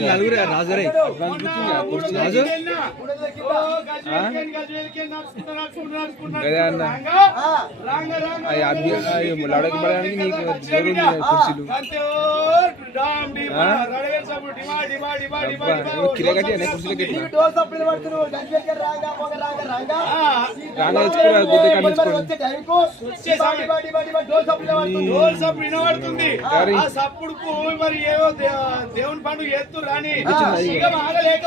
నలుగురు రాజు అదే అన్న లడకి పడడానికి నీకు జోరు ఉంది కుర్చీలు కిరా కట్టి అనే కుర్చీలు కట్టిన రాగా తెచ్చుకోరా మరి ఏవో దేవుని పండుగ ఎత్తు రాని? ఇక ఆగలేక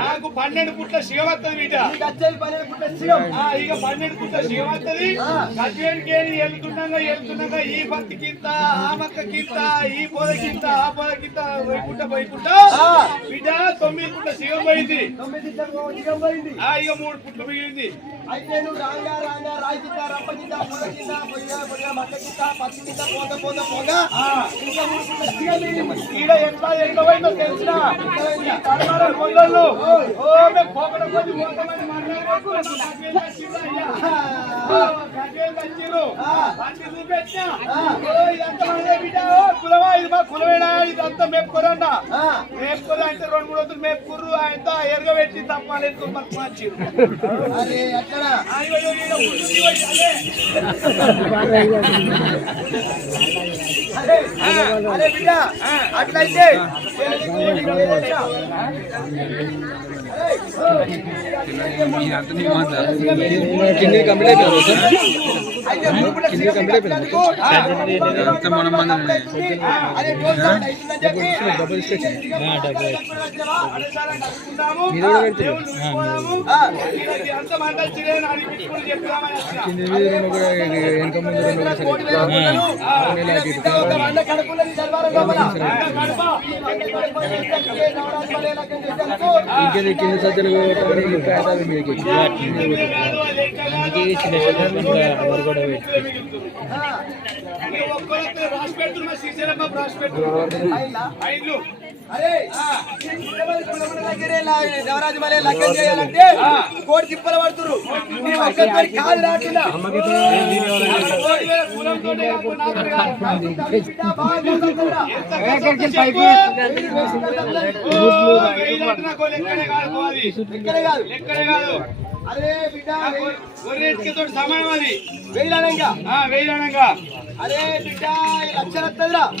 నాకు పన్నెండు పుట్ల శివత్తది బిడ్డ. ఆ, ఇక పన్నెండు పుట్ల శివత్తది కచేరికి వెళ్తున్నాగా వెళ్తున్నాగా ఈ భక్తి కింద ఆ మక్క కింద ఈ పొద కింద ఆ పొద కింద వైకుంట వైకుంట బిడ్డ తొమ్మిది పుట్ల శివం పోయింది. ఆ ఇక మూడు పుట్లు మిగిలింది. అయితే నువ్వు రాంగా రాంగా రాయి కింద రప్ప కింద పొయ్య పొయ్య మట్ట కింద పచ్చి కింద పోత పోత పోగా ఇంకా మూడు తీగలు ఈడ ఎట్లా ఎట్లా పోయిందో తెలిసిన ఓ మేము ఇది మేపుకోరు అంటే రెండు మూడు రోజులు మేపుకుర్రు ఆయన ఎరగబెట్టి తప్పాలేదు మనకు అరే అదే. బిడ్డ అట్లయితే కింది కంప్లీట్ అయిపోయింది సార్? కింది కంప్లీట్ అయిపోయింది మన మన డబ్బులు. కింది రెండు కూడా వెనక ముందు రెండు కూడా సరే. ఇంకేది కింద సజ్జలు పడి ఇంకా యాభై మీదకి ఇవే కాదు, దేవరాజు మలే లగ్గం చేయాలంటే కోడి తిప్పలు పడుతురు నీ కాదు రాకుండా కోటి కాదు. అరే బిడ్డ ఎత్తుకతో సమానం అది. వెయ్యాలంగా ఆ వేయడానంగా అరే బిడ్డ ఈ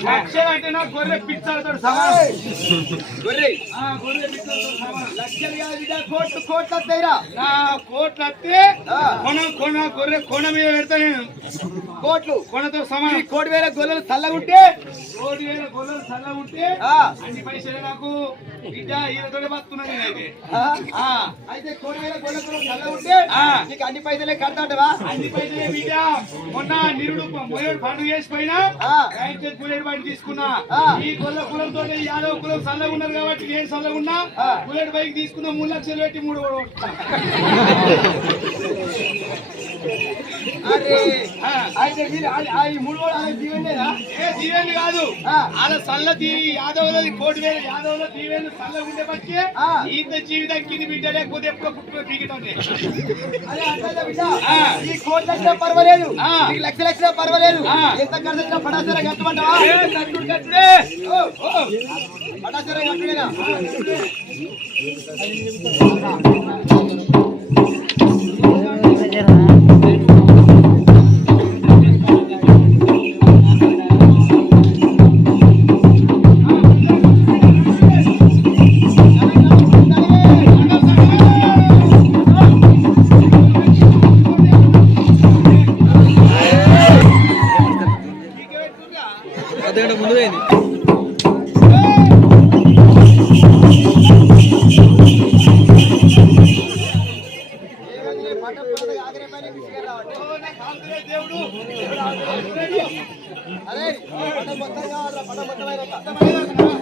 లక్షలు అంటే నాకు గొర్రె పిచ్చాలతో సమానం గొర్రె. ఆ గొర్రె పిచ్చాలతో సమానం లక్షలు కాదు బిడ్డ కోట్లు కోట్లు వస్తాయిరా నా కోట్లు వస్తే. కొన కొన గొర్రె కొన మీద పెడతా నేను. కోట్లు. కొనతో సమానం కోటి వేల గొర్రెలు చల్లగుంటే? కోటి వేల గొర్రెలు ఆ, అన్ని పైసలు నాకు. బిడ్డ ఈయనతోనే నేనైతే. ఆ, ఆ, అయితే కోటి వేల గొర్రెలు చల్లగుంటే ఆ. నీకు అన్ని పైసలే కడతాంటవా అన్ని పైసలే బిడ్డ మొన్న నిరుడు మొయ్యడు పండుగ చేసిపోయినా బుల్లెట్ బండి తీసుకున్నా. ఈ కొల్ల కులంతో యాదవ్ కులం చల్లగా ఉన్నారు కాబట్టి నేను చల్లగా ఉన్నా. బుల్లెట్ బైక్ తీసుకున్నా మూడు లక్షలు పెట్టి మూడు దీవెన్లు కాదు. అలా చల్ల దీవి యాదవులది కోటి వేలు యాదవుల దీవెన్లు చల్లగా ఉండే బట్టి. ఈత జీవితం కింది బిడ్డ లేకపోతే ఎప్పుడో పుట్టుకో. ఈ కోటి లక్షల పర్వాలేదు. నీకు లక్ష లక్షల పర్వాలేదు. ఎంత ఖర్చు వచ్చినా పటాసర కట్టమంటావా? కట్టుడు. కట్టుడే కట్టుడేనా? అర్ధగంట అరే పట మొత్తం కావాలా పట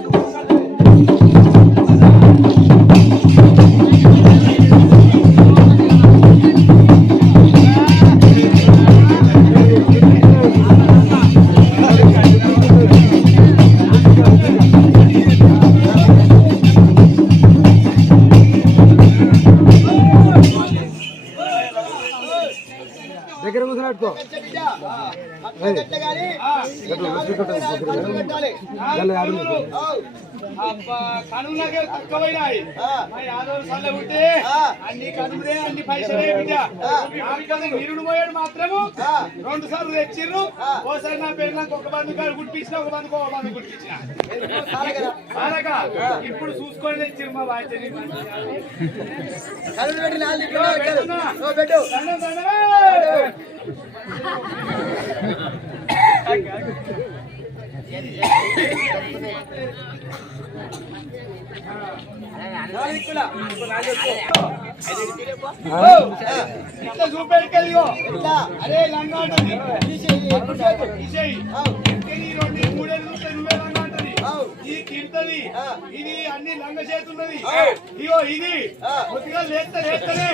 కనులకే తక్కువైనాయి ఆ. మా యాదవ్ సల్ల ఉంటే ఆ. అన్ని కనులే అన్ని పైసలే బిడ్డ. నిరుడు పోయాడు మాత్రము. రెండు సార్లు తెచ్చిర్రు. ఓసారి నా పెళ్ళకి ఒక బంధు కాడు గుట్టించిన ఒక బంధుకు ఒక బంధు కదా. అలాగా ఇప్పుడు చూసుకొని తెచ్చిర్రు మా బాధ్యత కళ్ళు పెట్టి నాలుగు దిక్కులు పెట్టాలి. ఓ, పెట్టు దండం దండమే నాలుగు దిక్కుల. ఓ, ఇట్లా చూపెట్టుకెళ్ళిగో ఎట్లా? అరే లంగా అంటది ఆ. ఇది అన్ని లంగ చేతున్నది. ఇగో ఇది. ఆ. కొద్దిగా లేస్తే లేస్తేనే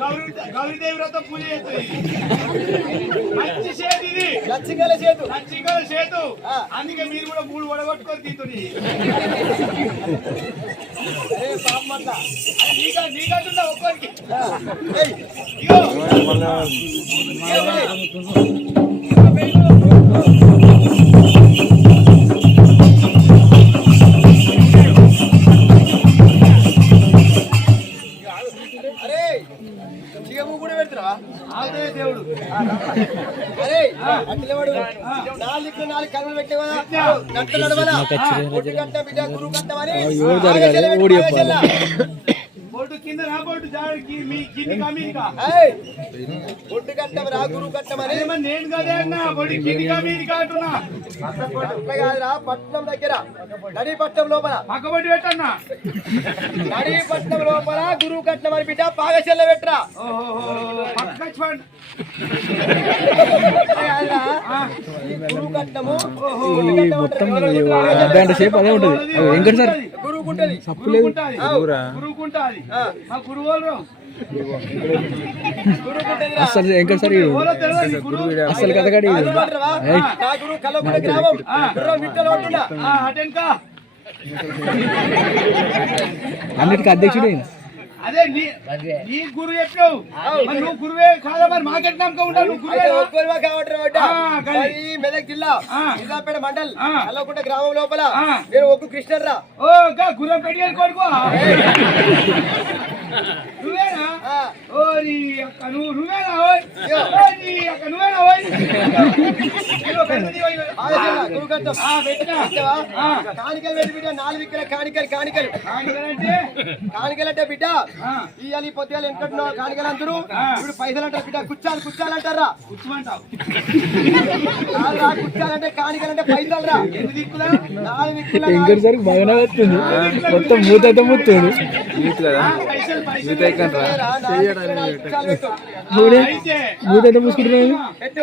గౌరీ గౌరీదేవి వ్రతం పూజ చేస్తుంది. మంచి చేతి ఇది. లచ్చిగల చేతు. లక్ష్మీకర చేతు. ఆ. అందుకే మీరు కూడా మూడు వడగొట్టుకొని. నీక నీకంటున్నా ఒక్కరికి. ఇగో. నాలుగు రా గురువు నేను కదే అన్నా అట్లా కాదురా పట్నం దగ్గర నడిపట్నం లోపల పక్కబొట్టి పెట్టన్నా నడిపట్నం లోపల గురువు గంటం అని బిడ్డ పాగచెల్ల పెట్టరా గురువు అదే ఉంటుంది వెంకట సార్ గురువుకుంటాది ఊరా? గురువుకుంటాది అసలు వెంకట సార్ అసలు కథగాడి అన్నిటికీ అధ్యక్షుడు. అదే నీ నీ గురువు చెప్పావు. మరి నువ్వు గురువే కాదా మరి? మాకెట్ నమ్మకం ఉంటావు నువ్వు అయితే గురువే ఒక్కరివా కాబట్టి. మరి మెదక్ జిల్లా. నిజాంపేట మండల్ ఆ. కల్లకుంట గ్రామం లోపల. నేను ఒగ్గు కృష్ణర్రా ఓ గుర్రం పెట్టి కొడుకో. కానికలు పెట్టి బిడ్డ నాలుగు ఇక్కడ కానికలు కానికలు. కానికలంటే బిడ్డ ఇవాళ ఈ పొద్దుగాలు కానికలు అందరూ ఇప్పుడు పైసలు అంటారు బిడ్డ కుచ్చాలు కుచ్చాలంటారా కూర్చోమంటావు. కుచ్చాలంటే కానికలంటే పైసలు రా. నాలుగు మొత్తం మూత మూతుంది. అయితే మూత అయితే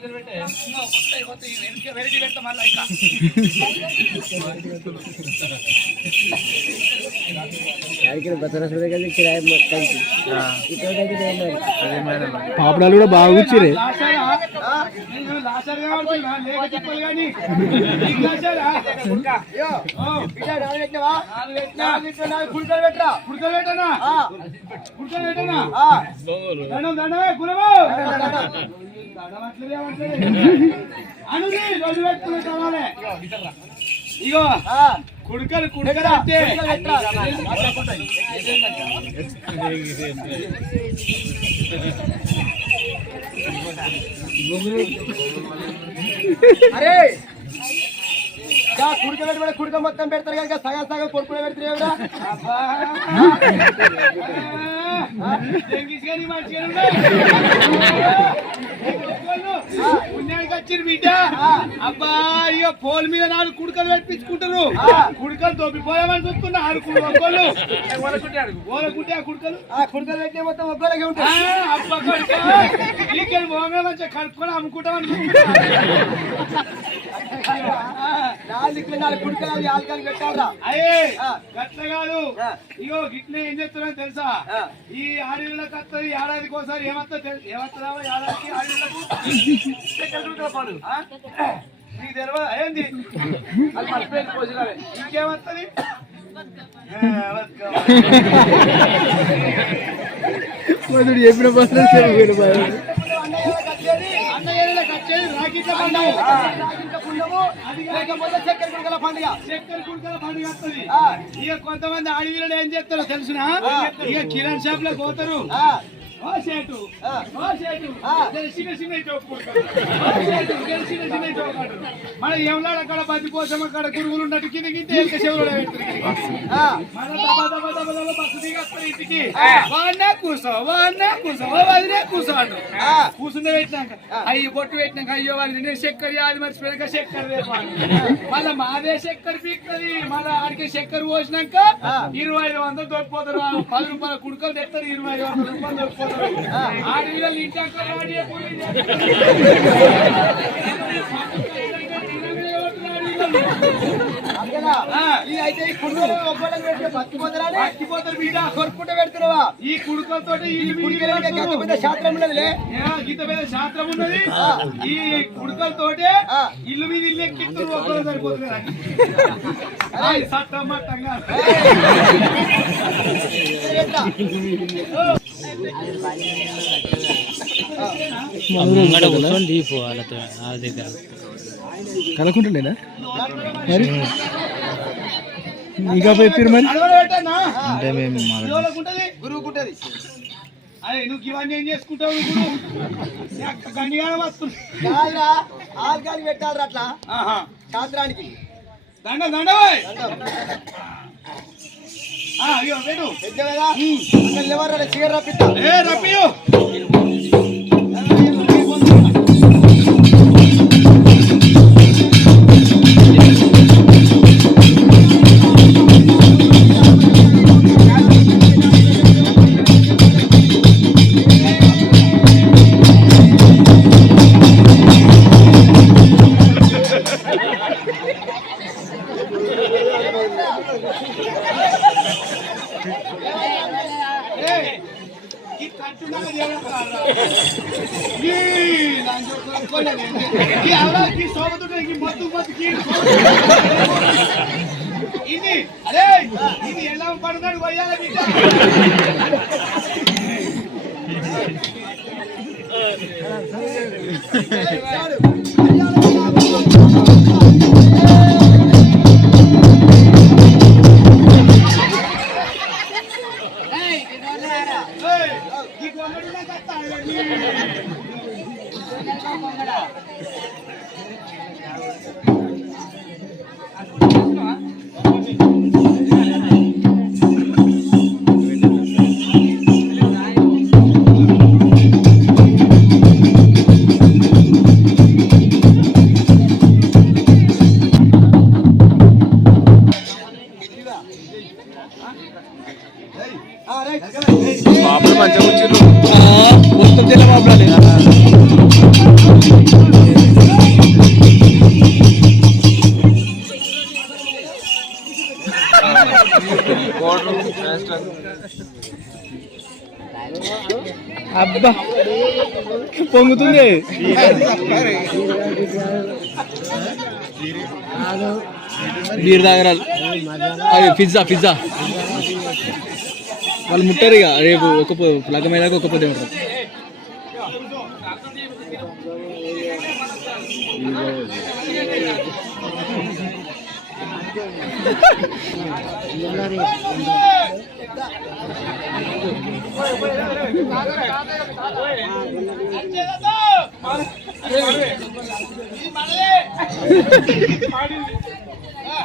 మూసుకుంటున్నాను పెట్టు కొత్త కొత్త వెనక వెరైటీ పెడతా మళ్ళీ ఇంకా పాపడాలు కూడా బాగా కూర్చురే కుడికలు పెట్టరా కుడుకలు పెట్టనా ఆ, కుడుకలు పెట్టనా ఆ. దండం దండమే గురవు దండం. దండం పెట్టుకుని కావాలి. ఇగో కుడుకలు కుడుకలు. అరే కుడిక పెట్టి కుడిక మొత్తం పెడతారు కనుక సగం సగం కొడుకునే జంగిస్ గారి మంచిగా బిడ్డ. అబ్బా పోల్ మీద నాలుగు కుడుకలు పెట్టించుకుంటారు కుడుకలు దొబ్బిపోయామని చూస్తున్నా ఆడుకున్న ఒక్కళ్ళు. ఓలకుంటే ఆ కుడుకలు. ఆ కుడికలు మొత్తం ఒక్కలకే ఉంటాయి. అబ్బా కొడుక. నీకెళ్ళి పోగా మంచిగా కలుపుకొని అమ్ముకుంటామని నాలుగు దిక్కులు నాలుగు కుడికలు అవి ఆల్కాలు పెట్టాలరా అయ్యే ఆ. గట్ల కాదు. ఆ. ఇగో గిట్ల ఏం తెలుసా. ఈ ఆడవిళ్ళకి వస్తుంది ఏడాదికి ఒకసారి ఏమత్తా ఏమత్తదా ఏడాదికి ఆడవిళ్ళకు ఆ? నీకు తెలియదు ఏంది అది మర్చిపోయింది పోసినావే ఇంకేమత్తది చెప్పిన పనులు చెప్పాడు. ఇక కొంతమంది అడవిలో ఏం చేస్తారో తెలుసునా? ఇక కిరాణ్ షాప్లో పోతారు చిన్న చిన్న చిన్న చిన్న మన ఎవలాడ అక్కడ బంది కోసం అక్కడ గురుగులు ఉన్నట్టు కింద కింద ఎక్క చెవులు ఆ, మన దబ దబ దబ దబ బస్సు దిగొస్తారు ఇంటికి. వాడినే కూర్చో వాడినే కూర్చో ఓ వదిలే కూర్చో అంటారు. ఆ. కూర్చుండే పెట్టినాక అయ్యి బొట్టు పెట్టినాక అయ్యో వాళ్ళు నేను చక్కెర యాది మర్చిపోయాక చక్కెర మళ్ళీ మాదే చక్కెర పీక్తుంది మళ్ళీ ఆడికి చక్కెర పోసినాక ఇరవై ఐదు వందలు దొరికిపోతారు పది రూపాయల కుడుకలు తెస్తారు ఇరవై ఐదు వందల రూపాయలు దొరికిపోతారు అయితే ఈ కుడుకలు పెడితే బిడ్డ పెడుతున్నావా ఈ కుడుకలతో పెద్ద శాస్త్రం ఉన్నదిలే గీత పెద్ద శాస్త్రం ఉన్నది ఈ కుడుకలతోటే ఆ. ఇల్లు మీద ఇల్లు ఎక్కిస్తారు ఒక్కరు సరిపోతుంది సట్టమ్మ ముంగడ కూర్చొని దీపు వాళ్ళతో వాళ్ళ దగ్గర. కలకుంటలేదా మరి? ఇంకా చెప్పారు మరి? అంటే మేము నువ్వు ఇవన్నీ ఏం చేసుకుంటావు గండిగానే ఆల్గాని పెట్టాలి అట్లా. ఆహా. శాస్త్రానికి. దండ. దండవాయ్ అయ్యో పెట్టు పెద్ద కదా ఎవరు చీర రప్పిస్తా ఏ రప్పియో ఏయ్, అవలాకి మత్తు మత్తుకి ఇది అరే ఇది ఎలా పడుతున్నాడు పోయాల బిడ్డ ఏయ్, మాపలు మంచిగా కూర్చుర్రు. మొత్తం తెల్ల అబ్బా పొంగుతుంది. బీర్ అవి పిజ్జా పిజ్జా. వాళ్ళు ముట్టారు ఇక రేపు ఒక లగ్గమైనాక ఒక పొద్దు ఉంటారు.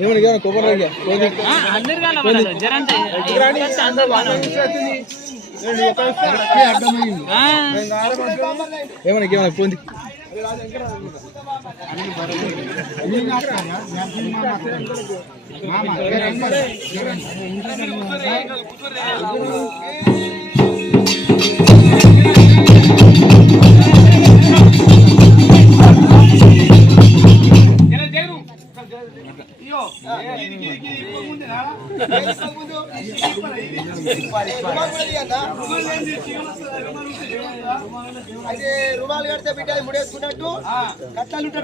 ఏమన్నా కొబ్బరి ఏమన్నా ఏమన్నా పోంది ఇలా ఇయ్యో, రుమాలు కడితే చీమలు ముడేసుకున్నట్టు కట్టాలు ఉంటే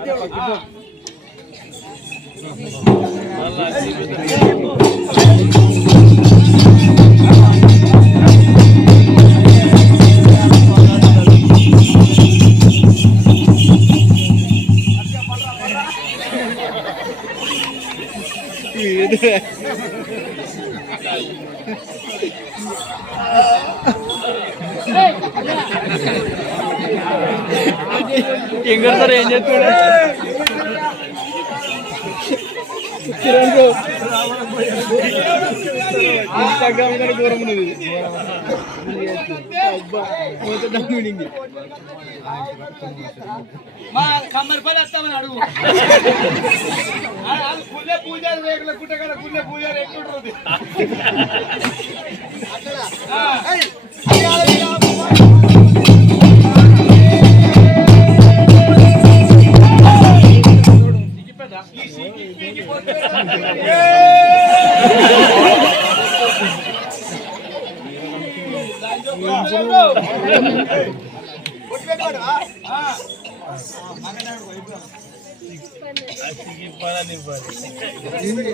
అయితే రుమాలు కడితే బిడ్డ ముడేసుకున్నట్టు ఆ, కట్టాలు ఉంటాడు ఆ. ఏం కడతారు ఏం చేస్తాడు మా కమ్మరి పని వస్తామని అడుగు అది పుల్లె పూజారి రేకుల గుట్ట కాడ పుల్లె పూజారి ఎట్లుంటుంది ఈ సీకి ಸಿಗಿ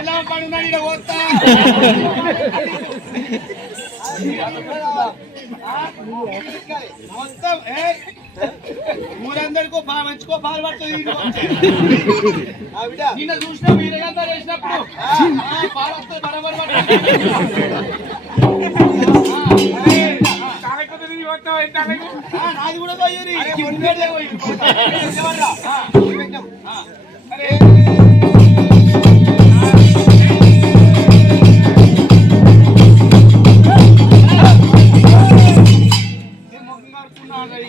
ఎలా పడున్నా ఈడ పోతా. మొత్తం ఊరందరికో బాగా మంచుకో బాగా పడుతుంది. నిన్న చూసిన వీరగంతా వేసినప్పుడు బరాబర్? ఆ, నాది కూడా పోయి అరే ప్రభావం మరి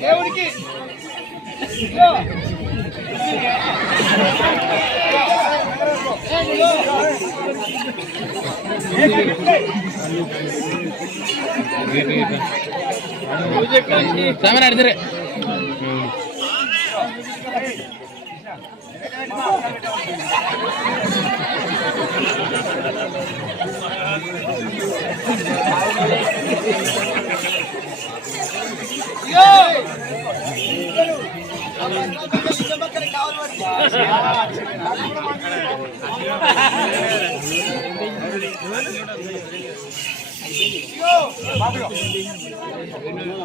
దేవుడికి. கேமரா எடுத்துரு Yo!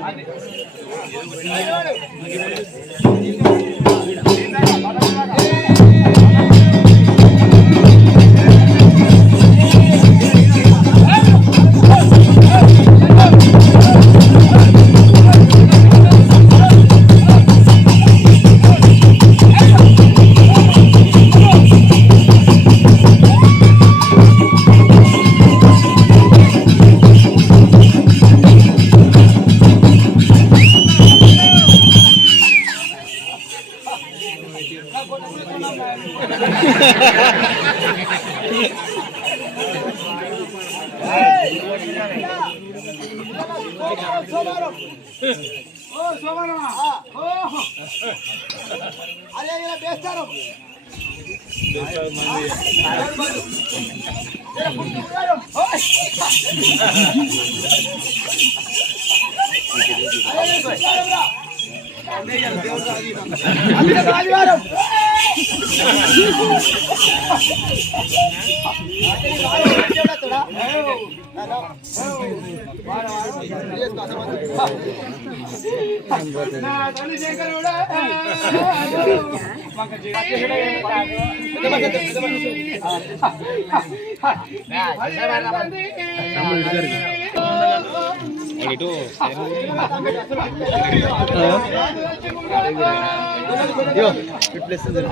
ఓ సోమరమా ఓహో అరే ఇలా వేస్తారు అందుకే ఆదివారం నా తల్లి శంకరుడా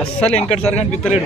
అస్సలు వెంకట సార్ కనిపిస్తలేడు.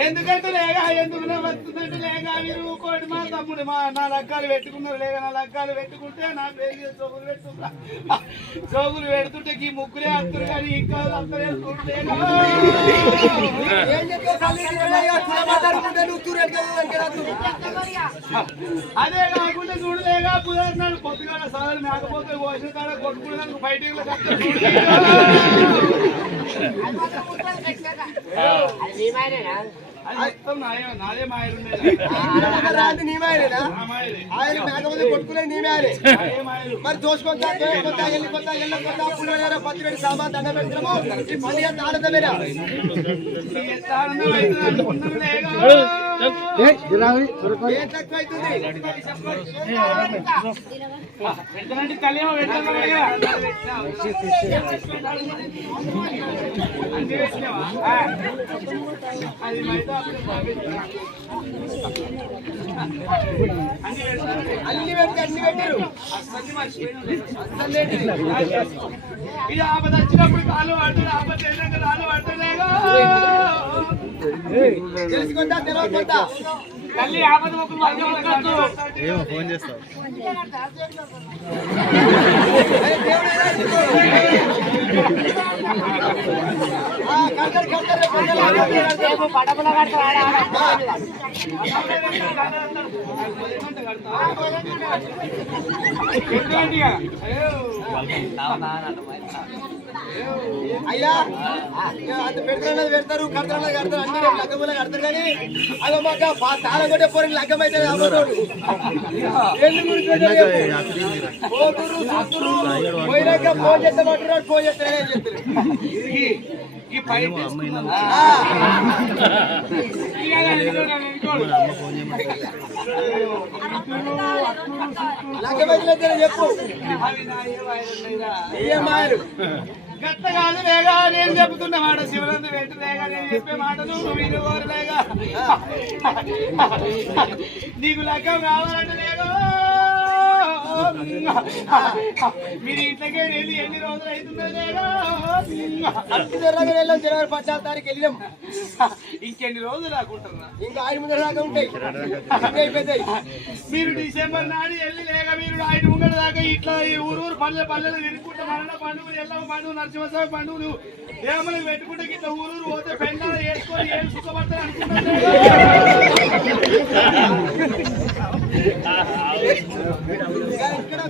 ఎందుకంటే లేక ఎందుకు వస్తుందంటే లేక మీరు కోడి మా తమ్ముడు మా నా లగ్గాలు పెట్టుకున్నారు లేక నా లగ్గాలు పెట్టుకుంటే నా పేరు చోగులు సోగులు పెట్టుకుంటా పెడుతుంటే ఈ ముగ్గురే అత్తరు కానీ ఇంకా అదే కాకుండా చూడలేగా పుదర్నాడు పొద్దుగాల సార్ మేకపోతే పోసిన కాడ కొట్టుకునేదానికి ఫైటింగ్లో కొట్టుకునే మరి దోసుకొద్దా దోసుకొద్దా వెళ్ళిపోతా పత్తి సామాన్ దండ పెడతాము ఈ పని అన్ని పెట్టి అన్ని పెట్టారు. ఇది ఆపద వచ్చినప్పుడు కాలు పడుతుంది ఆపద వెళ్ళాక కాలు పడతలేగా తెలుసుకొద్దా తెలియకొద్దా తల్లి ఆపద ఏమో ఫోన్ చేస్తావు అరే అయ్యా అంత పెడతారన్నది పెడతారు కడతారన్నది కడతారు అన్ని రేపు లగ్గములు కడతారు కానీ అదో మాకు తాళ కొట్టే పోరికి లగ్గం అయితే చెప్పు. పోతురు, పోయినాక ఫోన్ చేస్తామంటున్నాడు ఫోన్ చేస్తారని చెప్తారు? ఈ- పై అది. లగ్గం అయితే చెప్పు. అవి నా ఏ మాయలు గట్ల కాదు లేగా నేను చెబుతున్న మాట? శివనందు వెంట లేగా నేను చెప్పే మాటలు మీరు కోరలేగా నీకు లగ్గం కావాలంటే లేగా మీరు ఇంట్లోకే వెళ్ళి ఎన్ని రోజులు అవుతుందో జనవరి పద్నాలుగు తారీఖు వెళ్ళినాం. ఇంకెన్ని రోజులు రాకుంటారా ఇంకా ఆయన ముందర దాకా ఉంటాయి. అయిపోతాయి. మీరు డిసెంబర్ నాడు వెళ్ళి లేక మీరు ఆయన ముంగడ దాకా ఇట్లా ఈ ఊరు ఊరు పల్లె పల్లెలు తిరుగుకుంటే మరణ పండుగలు ఎల్లమ్మ పండుగ నరసింహస్వామి పండుగలు ఏమని పెట్టుకుంటే ఇట్లా ఊరు ఊరు పోతే పెండాలు వేసుకొని ఏం సుఖపడతారు అనుకుంటారు ఇక్కడ ఒక లగ్గమైతుంది. ఆ డబ్బునాల మీ ఇంటికాడ పెట్టి నువ్వు ఇంటికాడ ఉన్నట్టయితే నీకు నెలలకు కూడా లగ్గం అవుతుంది ఏడు నెలలకు కూడా అవునాలో ఉంటాడు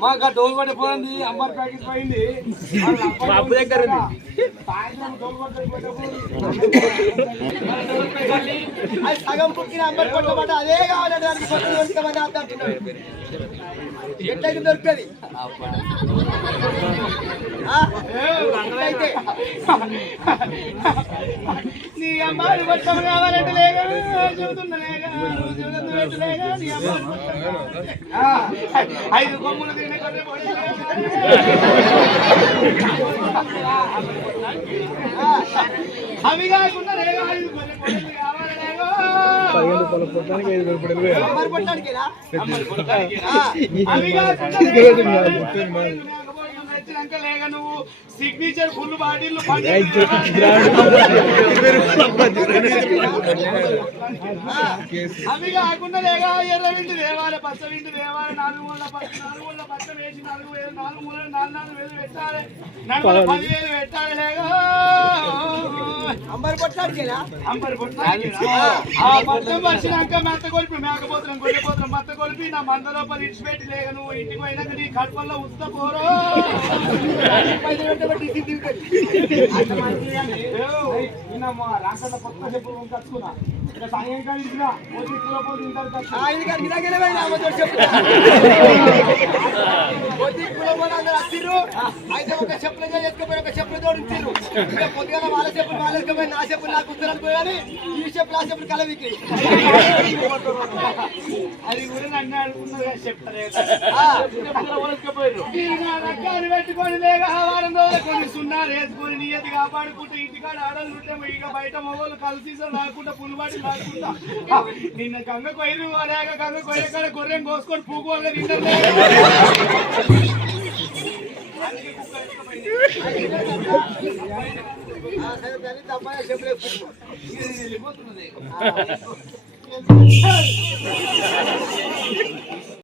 మాకు ఆ డోలు పట్టే పోయింది అంబర్ ప్యాకెట్ పోయింది. బాబు దగ్గర అది సగం పుట్టిన కొట్టమాట అదే కావాలంటే దానికి కొత్త దొరుకుతామని అర్థం ఎట్లయితే దొరుకుతుంది నీ అమ్మాయి కావాలంటే చెబుతున్నా నీ అమ్మాయి ఐదు కొమ్ములు అవి కాకుండా లేగా ఐదు కొద్ది పొడి కావాలి లేగా అంబర్ కొట్టడానికేనా అవి కాకుండా వచ్చినాక లేక నువ్వు సిగ్నేచర్ ఫుల్ బాటిల్ అవి కాకుండా లేక ఎర్ర వింటి దేవాలి పచ్చ వింటి దేవాలి నాలుగు మూల పచ్చ నాలుగు మూల పచ్చ వేసి నాలుగు వేలు నాలుగు మూల నాలుగు నాలుగు వేలు పెట్టాలి నడుముల పదివేలు పెట్టాలి లేక అంబర్ కొట్టడానికేనా అంబర్ పుట్టాలి. ఆ వచ్చినాక మెత్త కొలిపి మేకపోతున్నాం కొట్టిపోతున్నాం మత్త కొలిపి నా మంద లోపల ఇడిచిపెట్టి లేక నువ్వు ఇంటికి పోయినాక నీ కడుపులో ఉత్త పోరో పైసలు కొత్త చెప్పులు కట్టుకున్నా సాయంకాలం ఇచ్చిన పోతే ఇంటర్. అయితే ఒక చెప్పుల ఎత్తుకుపోయి చెప్పుల వాళ్ళ చెప్పులు నా చెప్పులు నాకు ఉత్తరాలు పోయాలి ఈ చెప్పులు ఆ చెప్పులు కలవికి అది పెట్టుకొని లేక వారం రోజులు కొన్ని సున్నాలు వేసుకొని నియతి కాపాడుకుంటూ ఇంటికాడ ఆడలు ఇక బయట మొగోళ్ళు కలిసి రాకుండా పులిబాటి రాకుండా నిన్న గంగ కొయ్యరు లేక గంగ కొయ్య కాడ గొర్రెం కోసుకొని పూకోగా నిన్న ఆ,